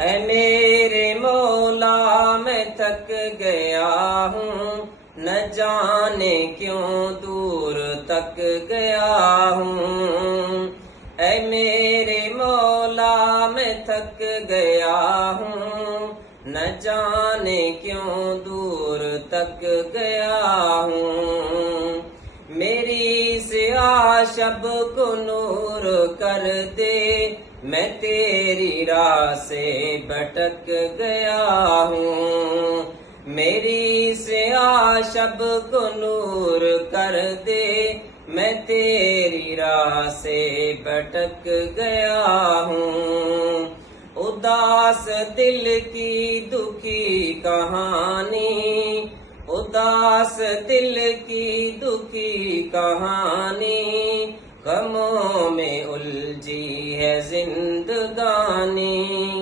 اے میرے مولا میں تھک گیا ہوں، نہ جانے کیوں دور تک گیا ہوں۔ اے میرے مولا میں تھک گیا ہوں، نہ جانے کیوں دور تک گیا ہوں۔ میری سیاہ شب کو نور کر دے، میں تیری راہ سے بھٹک گیا ہوں۔ میری سیاہ شب کو نور کر دے، میں تیری راہ سے بھٹک گیا ہوں۔ اداس دل کی دکھی کہانی، اداس دل کی دکھی کہانی، غموں میں الجھی ہے زندگانی۔